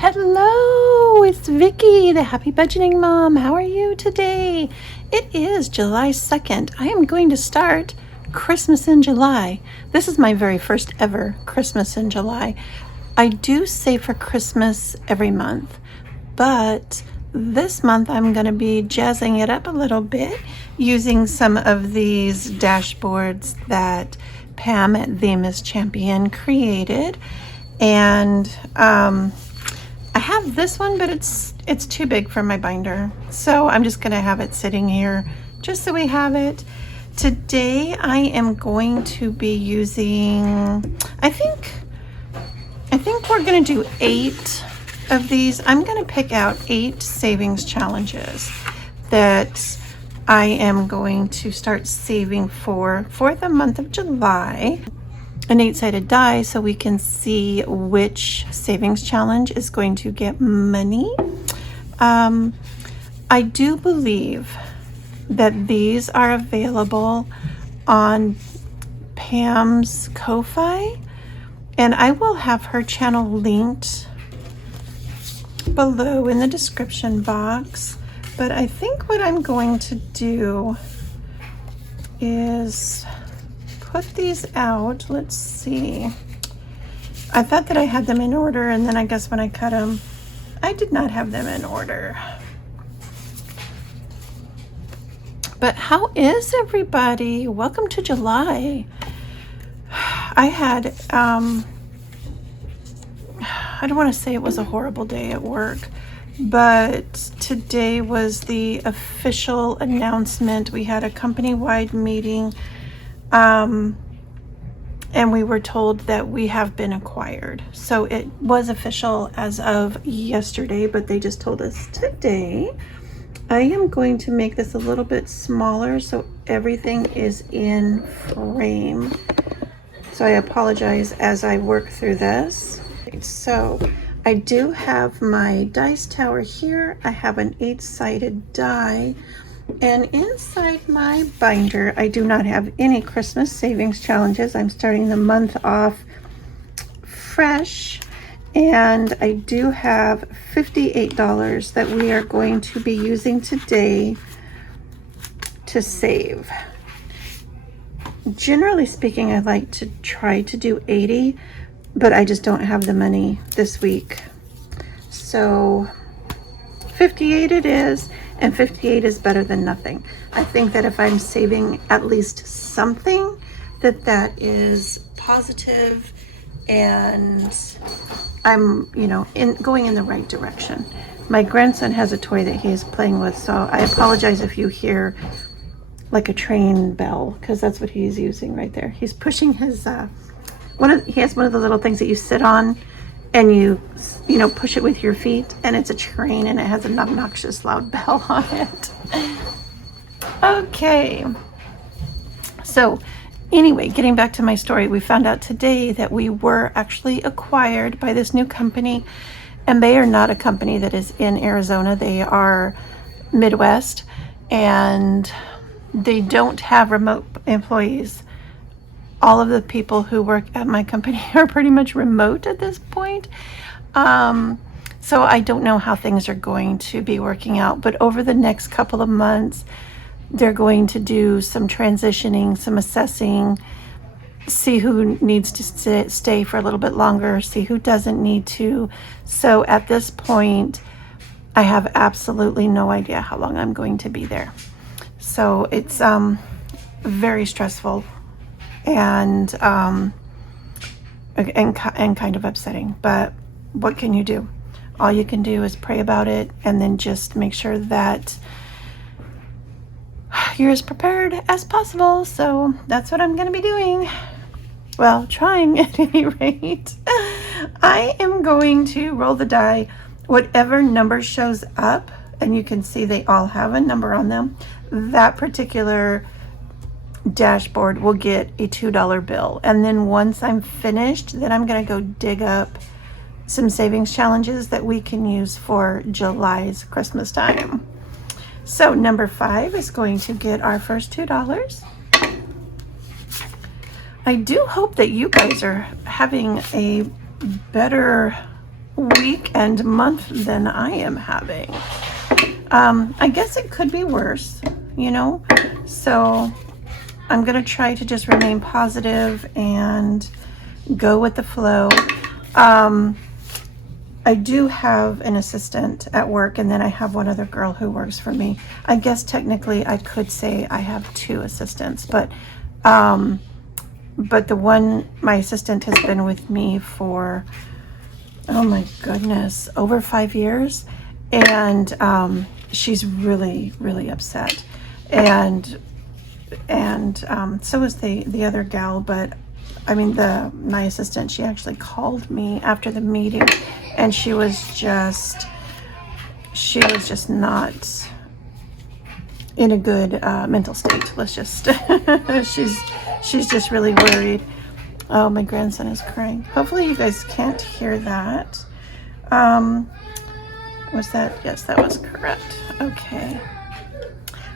Hello, it's Vicky, the Happy Budgeting Mom. How are you today? It is July 2nd. I am going to start Christmas in July. This is my very first ever Christmas in July. I do save for Christmas every month, but this month I'm going to be jazzing it up a little bit using some of these dashboards that Pam at The Miss Champion created. And I have this one, but it's too big for my binder. So I'm just gonna have it sitting here just so we have it. Today I am going to be using, I think we're gonna do 8 of these. I'm gonna pick out 8 savings challenges that I am going to start saving for the month of July. An 8-sided die so we can see which savings challenge is going to get money. I do believe that these are available on Pam's Ko-Fi, and I will have her channel linked below in the description box. But I think what I'm going to do is put these out. Let's see. I thought that I had them in order, and then I guess when I cut them, I did not have them in order. But how is everybody? Welcome to July. I had, I don't want to say it was a horrible day at work, but today was the official announcement. We had a company-wide meeting. And we were told that we have been acquired. So it was official as of yesterday, but they just told us today. I am going to make this a little bit smaller so everything is in frame. So I apologize as I work through this. So I do have my dice tower here. I have an 8-sided die. And inside my binder, I do not have any Christmas savings challenges. I'm starting the month off fresh. And I do have $58 that we are going to be using today to save. Generally speaking, I like to try to do 80, but I just don't have the money this week. So 58 it is. And 58 is better than nothing. I think that if I'm saving at least something, that is positive, and I'm, going in the right direction. My grandson has a toy that he is playing with, so I apologize if you hear like a train bell, because that's what he's using right there. He's pushing his, he has one of the little things that you sit on, and you push it with your feet, and it's a train, and it has an obnoxious loud bell on it. Okay. So anyway, getting back to my story, we found out today that we were actually acquired by this new company, and they are not a company that is in Arizona. They are Midwest, and they don't have remote employees. All of the people who work at my company are pretty much remote at this point. So I don't know how things are going to be working out, but over the next couple of months, they're going to do some transitioning, some assessing, see who needs to stay for a little bit longer, see who doesn't need to. So at this point, I have absolutely no idea how long I'm going to be there. So it's very stressful. And kind of upsetting, but what can you do? All you can do is pray about it, and then just make sure that you're as prepared as possible. So that's what I'm going to be doing. Well, trying at any rate. I am going to roll the die. Whatever number shows up, and you can see they all have a number on them, that particular dashboard will get a $2 bill. And then once I'm finished, then I'm going to go dig up some savings challenges that we can use for July's Christmas time. So number 5 is going to get our first $2. I do hope that you guys are having a better week and month than I am having. I guess it could be worse, you know? So I'm going to try to just remain positive and go with the flow. I do have an assistant at work, and then I have one other girl who works for me. I guess technically I could say I have two assistants, but the one, my assistant has been with me for, oh my goodness, over 5 years. And she's really, really upset. And so is the other gal, but I mean, my assistant, she actually called me after the meeting, and she was just not in a good mental state. Let's just, she's just really worried. Oh, my grandson is crying. Hopefully you guys can't hear that. Was that? Yes, that was correct. Okay.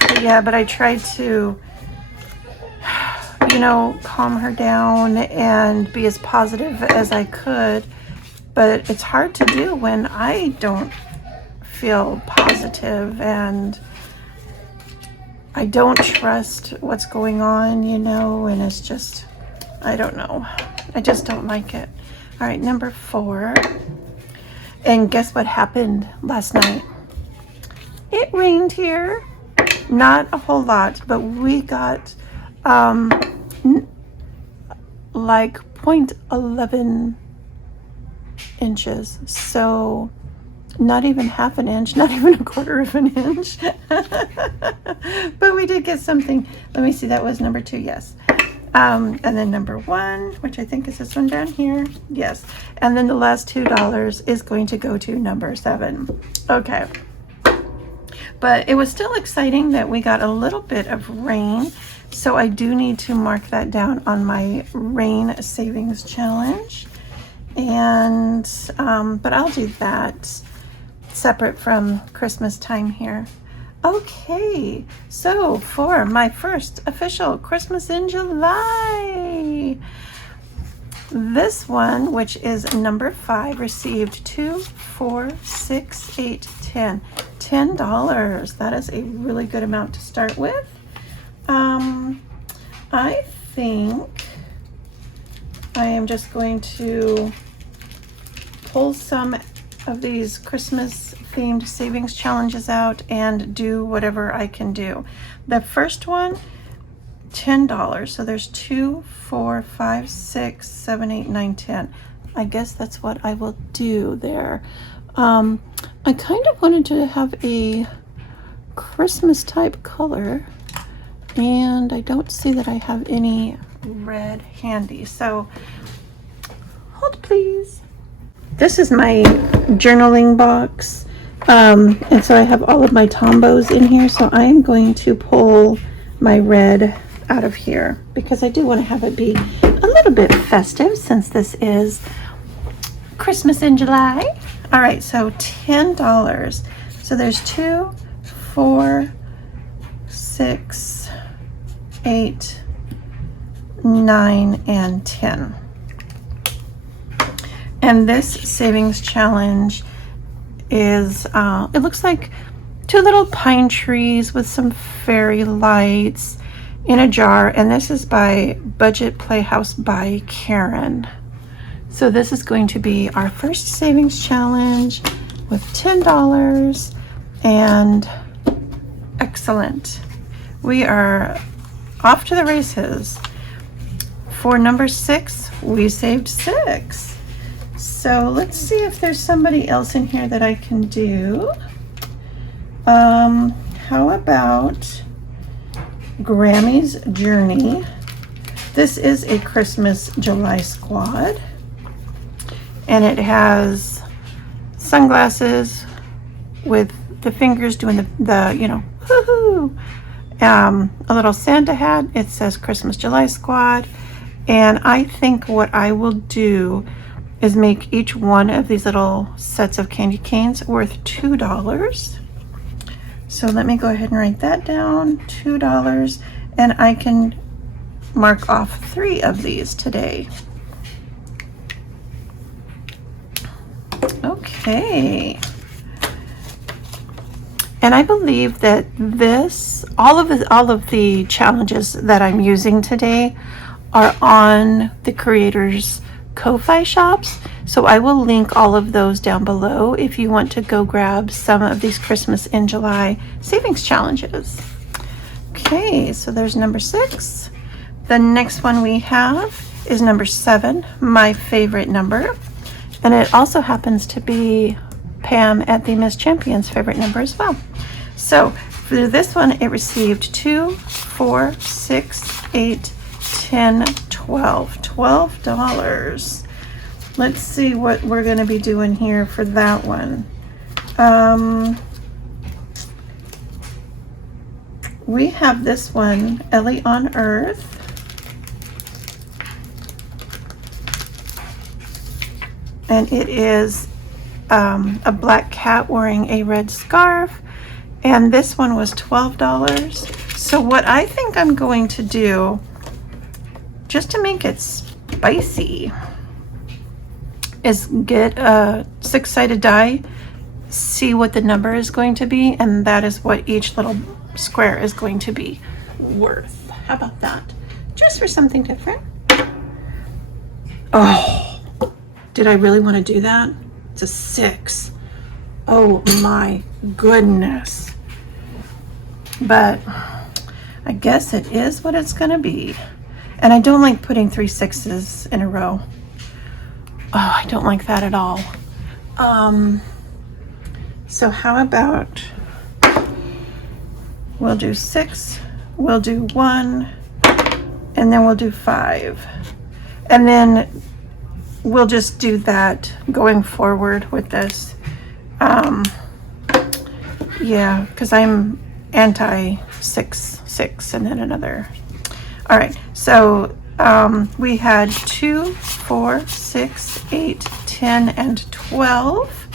But yeah, but I tried to, you know, calm her down and be as positive as I could, but it's hard to do when I don't feel positive and I don't trust what's going on, you know, and it's just, I don't know. I just don't like it. All right, number 4. And guess what happened last night? It rained here. Not a whole lot, but we got like 0.11 inches. So not even half an inch, not even a quarter of an inch. But we did get something. Let me see, that was number 2, yes. And then number 1, which I think is this one down here. Yes. And then the last $2 is going to go to number 7. Okay. But it was still exciting that we got a little bit of rain. So I do need to mark that down on my rain savings challenge. And, but I'll do that separate from Christmas time here. Okay, so for my first official Christmas in July, this one, which is number 5, received 2, 4, 6, 8, 10. $10. That is a really good amount to start with. I think I am just going to pull some of these Christmas themed savings challenges out and do whatever I can do. The first one, $10. So there's 2, 4, 5, 6, 7, 8, 9, 10. I guess that's what I will do there. I kind of wanted to have a Christmas type color, and I don't see that I have any red handy. So hold please. This is my journaling box. And so I have all of my Tombos in here. So I'm going to pull my red out of here because I do want to have it be a little bit festive since this is Christmas in July. All right, so $10. So there's 2, 4, 6, 8, 9, and 10. And this savings challenge is, it looks like 2 little pine trees with some fairy lights in a jar. And this is by Budget Playhouse by Karen. So this is going to be our first savings challenge with $10. And excellent. We are off to the races. For number 6, we saved 6. So let's see if there's somebody else in here that I can do. How about Grammy's Journey? This is a Christmas July squad. And it has sunglasses with the fingers doing the you know, woohoo. A little Santa hat. It says Christmas July squad. And I think what I will do is make each one of these little sets of candy canes worth $2. So let me go ahead and write that down, $2, and I can mark off 3 of these today. Okay. And I believe that all of the challenges that I'm using today are on the creators' Ko-Fi shops. So I will link all of those down below if you want to go grab some of these Christmas in July savings challenges. Okay, so there's number 6. The next one we have is number 7, my favorite number. And it also happens to be Pam at the Miss Champion's favorite number as well. So for this one, it received 2, 4, 6, 8, 10, 12. $12. Let's see what we're going to be doing here for that one. We have this one, Ellie on Earth. And it is a black cat wearing a red scarf. And this one was $12. So what I think I'm going to do, just to make it spicy, is get a 6-sided die, see what the number is going to be, and that is what each little square is going to be worth. How about that? Just for something different. Oh, did I really want to do that? It's a 6. Oh my goodness. But I guess it is what it's gonna be. And I don't like putting 3 6s in a row. Oh, I don't like that at all. So how about we'll do 6, we'll do 1, and then we'll do 5. And then we'll just do that going forward with this. Yeah, because I'm anti 6, 6, and then another. All right, so we had 2, 4, 6, 8, 10, and 12.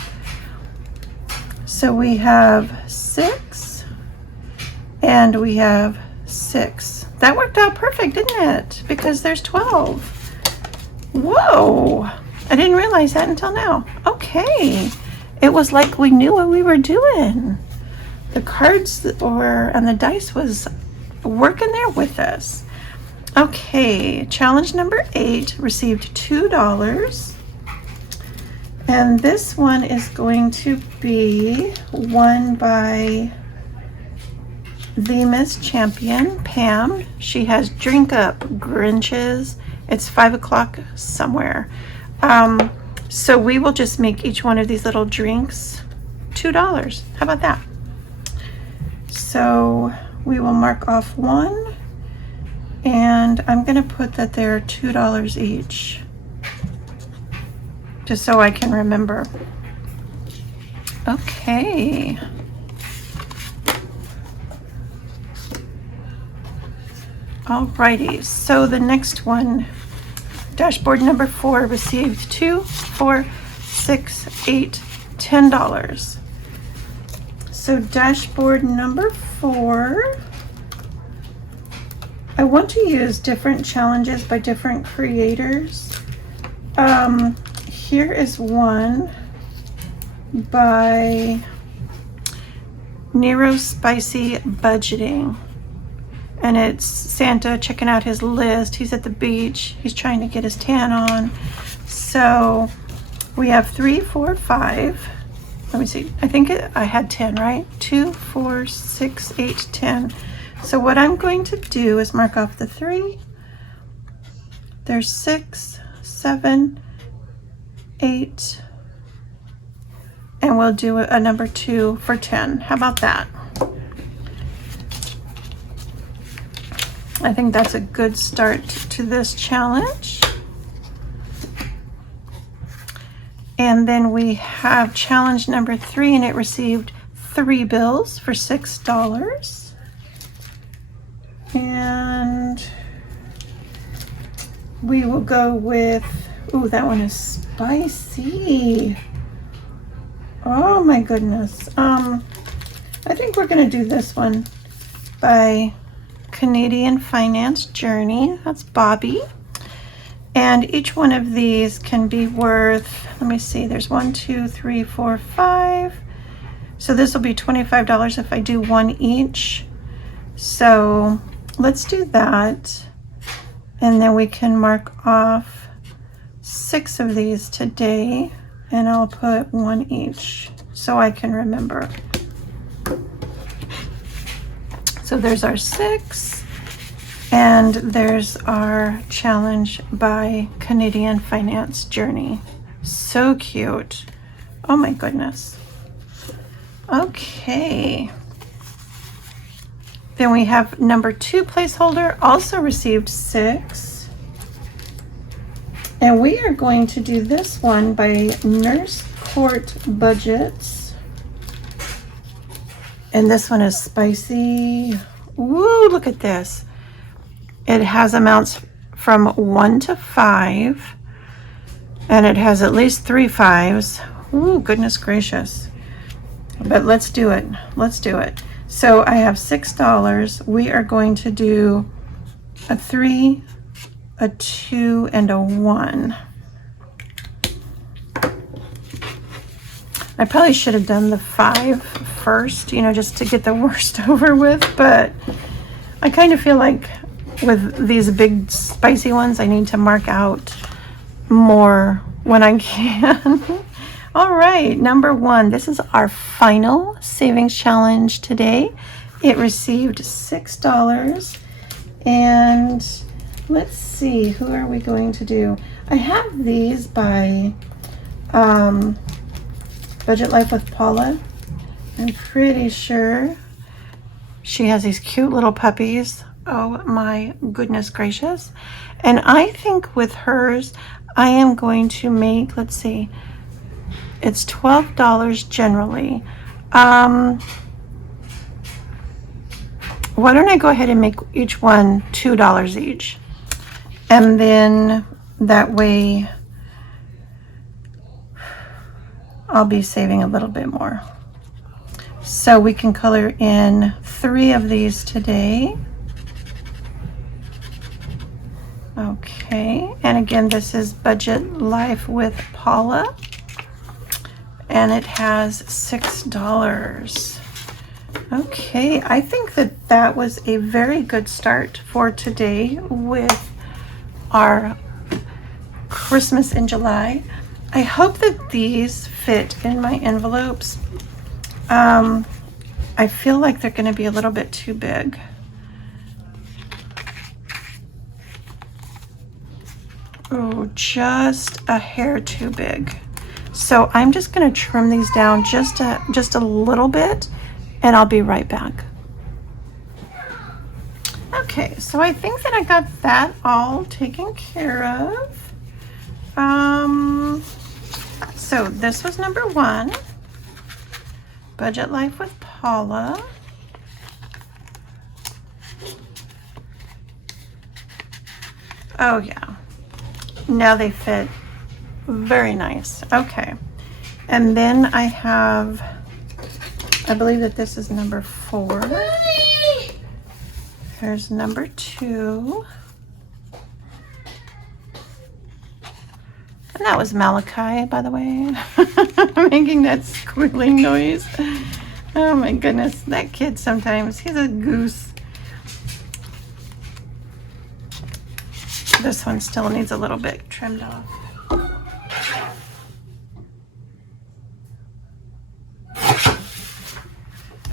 So we have 6 and we have 6. That worked out perfect, didn't it? Because there's 12. Whoa, I didn't realize that until now. Okay, it was like we knew what we were doing. The cards and the dice was working there with us. Okay, challenge number 8 received $2. And this one is going to be won by the Miss Champion, Pam. She has Drink Up Grinches. It's 5 o'clock somewhere. So we will just make each one of these little drinks $2. How about that? So we will mark off 1, and I'm going to put that they're $2 each, just so I can remember. Okay. Alrighty, so the next one, dashboard number 4, received 2, 4, 6, 8, $10. So dashboard number 4, I want to use different challenges by different creators. Here is one by Nero Spicy Budgeting. And it's Santa checking out his list. He's at the beach. He's trying to get his tan on. So we have 3, 4, 5. Let me see. I think I had 10, right? 2, 4, 6, 8, 10. So what I'm going to do is mark off the 3. There's 6, 7, 8. And we'll do a number 2 for 10. How about that? I think that's a good start to this challenge. And then we have challenge number 3, and it received 3 bills for $6. And we will go with, ooh, that one is spicy. Oh my goodness. I think we're gonna do this one by Canadian Finance Journey. That's Bobby. And each one of these can be worth, let me see, there's 1, 2, 3, 4, 5. So this will be $25 if I do one each. So let's do that. And then we can mark off 6 of these today, and I'll put one each so I can remember. So there's our 6. And there's our challenge by Canadian Finance Journey. So cute. Oh my goodness. Okay. Then we have number 2 placeholder, also received 6. And we are going to do this one by Nurse Court Budgets. And this one is spicy. Woo, look at this. It has amounts from 1 to 5, and it has at least 3 5s. Ooh, goodness gracious. But let's do it. Let's do it. So I have $6. We are going to do a 3, a 2, and a 1. I probably should have done the 5 first, you know, just to get the worst over with, but I kind of feel like with these big spicy ones, I need to mark out more when I can. All right, number 1. This is our final savings challenge today. It received $6. And let's see, who are we going to do? I have these by Budget Life with Paula. I'm pretty sure she has these cute little puppies. Oh my goodness gracious. And I think with hers, I am going to make, let's see, it's $12 generally. Why don't I go ahead and make each one $2 each? And then that way I'll be saving a little bit more. So we can color in 3 of these today. Okay, and again, this is Budget Life with Paula, and it has $6. Okay, I think that that was a very good start for today with our Christmas in July. I hope that these fit in my envelopes. I feel like they're going to be a little bit too big. Oh, just a hair too big. So I'm just going to trim these down just a little bit, and I'll be right back. Okay, so I think that I got that all taken care of. So this was number 1, Budget Life with Paula. Oh yeah, now they fit very nice. Okay, and then I have, I believe that this is number 4. Here's number 2. And that was Malachi, by the way, making that squealing noise. Oh my goodness, that kid sometimes, he's a goose. This one still needs a little bit trimmed off.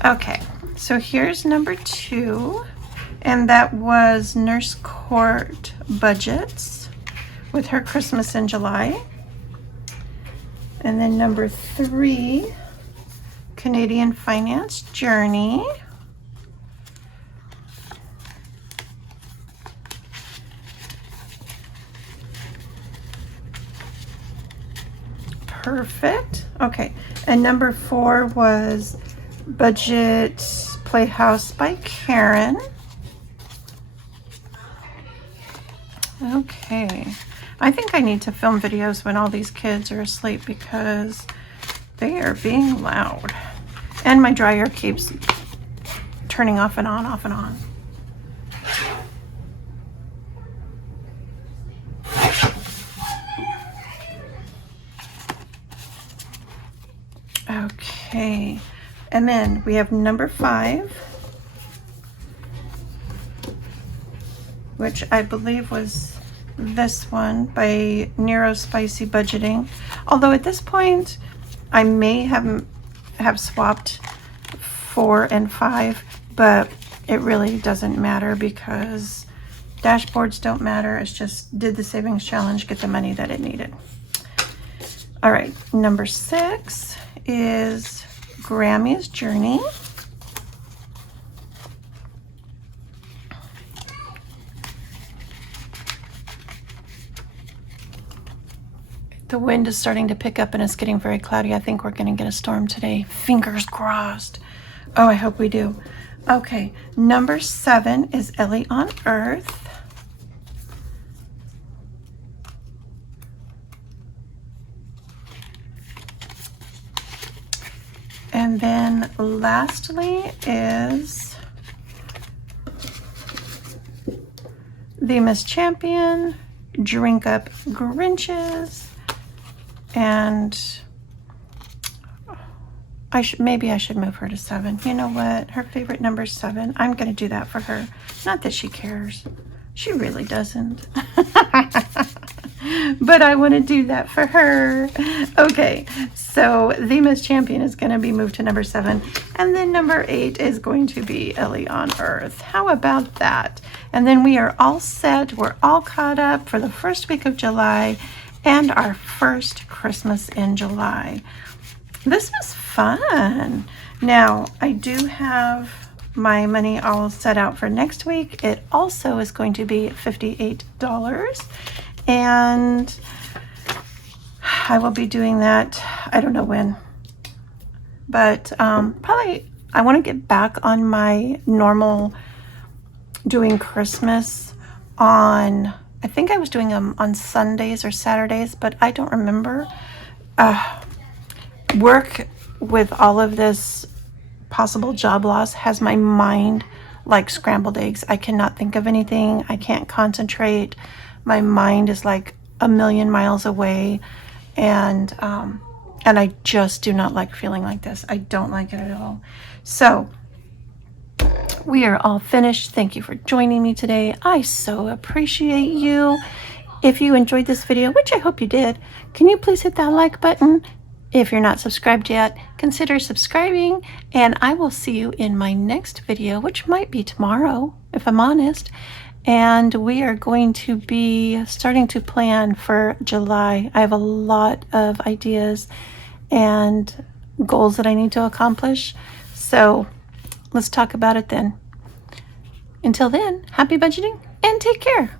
Okay, so here's number 2, and that was Nurse Court Budgets with her Christmas in July. And then number 3, Canadian Finance Journey. Perfect. Okay, and number 4 was Budget Playhouse by Karen. Okay, I think I need to film videos when all these kids are asleep because they are being loud. And my dryer keeps turning off and on, off and on. Okay, and then we have number 5, which I believe was this one by Nero Spicy Budgeting. Although at this point, I may have swapped 4 and 5, but it really doesn't matter because dashboards don't matter. It's just did the savings challenge, get the money that it needed. All right, number 6 is Grammy's Journey. The wind is starting to pick up and it's getting very cloudy. I think we're going to get a storm today. Fingers crossed. Oh, I hope we do. Okay, number 7 is Ellie on Earth. And then lastly is the Miss Champion, Drink Up Grinches. And maybe I should move her to 7. You know what? Her favorite number is 7. I'm going to do that for her. Not that she cares. She really doesn't. But I want to do that for her. Okay, so the Miss Champion is going to be moved to number 7. And then number 8 is going to be Ellie on Earth. How about that? And then we are all set. We're all caught up for the first week of July and our first Christmas in July. This was fun. Now, I do have my money all set out for next week. It also is going to be $58. And I will be doing that, I don't know when. But probably I want to get back on my normal doing Christmas on, I think I was doing them on Sundays or Saturdays, but I don't remember. Work with all of this possible job loss has my mind like scrambled eggs. I cannot think of anything. I can't concentrate. My mind is like a million miles away. And I just do not like feeling like this. I don't like it at all. So we are all finished. Thank you for joining me today. I so appreciate you. If you enjoyed this video, which I hope you did, can you please hit that like button? If you're not subscribed yet, consider subscribing, and I will see you in my next video, which might be tomorrow, if I'm honest. And we are going to be starting to plan for July. I have a lot of ideas and goals that I need to accomplish. So let's talk about it then. Until then, happy budgeting and take care.